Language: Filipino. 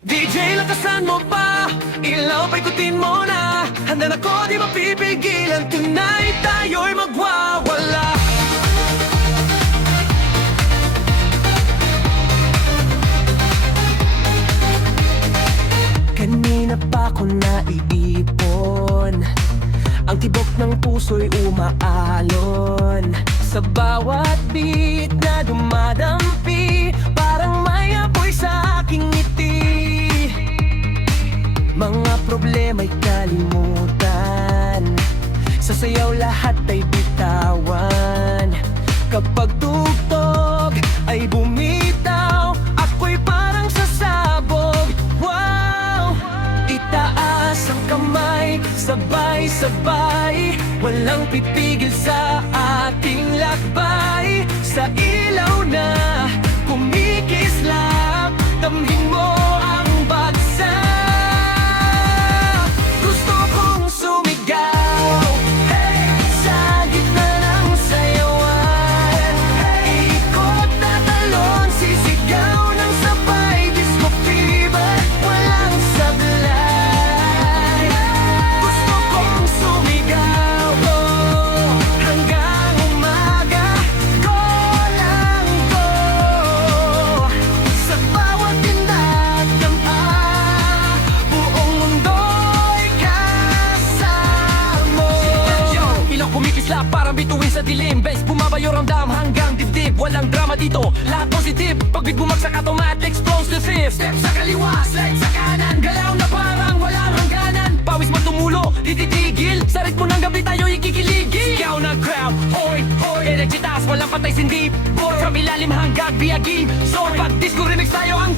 DJ, lakasan mo pa, ilaw paikutin mo na. Handa na ko, di mapipigilan. Tonight tayo'y magwawala. Kanina pa ko naiipon, ang tibok ng puso'y umaalon. Sa bawat beat na dumadampi, parang may apoy sa aking ngiti. Mga problema'y kalimutan, sa sayaw lahat ay bitawan. Kapag tugtog ay bumitaw, ako'y parang sasabog. Wow! Itaas ang kamay, sabay-sabay, walang pipigil sa ating lakbay. Sa ilaw na kumikislap, damhin mo ang bagsak. Gusto kong sumigaw, hey, sa gitna ng sayawan. Iikot na talon, sisigaw ng sabay. Disco fever, walang sablay. Gusto kong sumigaw, oh, hanggang umaga. Go lang go, sa bawat tindahan ng buong mundo'y kasamo. Ilaw kumikislap, parang bituin sa dilim. Bes, bumabayo ramdam hanggang dibdib. Walang drama dito, lahat positive. Pag beat bumagsak, automatic explosive. Step sa kaliwa, slide sa kanan, galaw na parang walang hangganan. Pawis man tumulo, di titigil. Sa ritmo ng gabi tayo ikikiligil. Sigaw ng crowd, hoy, hoy. Energy taas, walang patay sindi. Boy, from ilalim hanggang biyagin. So pag disco remix tayo ang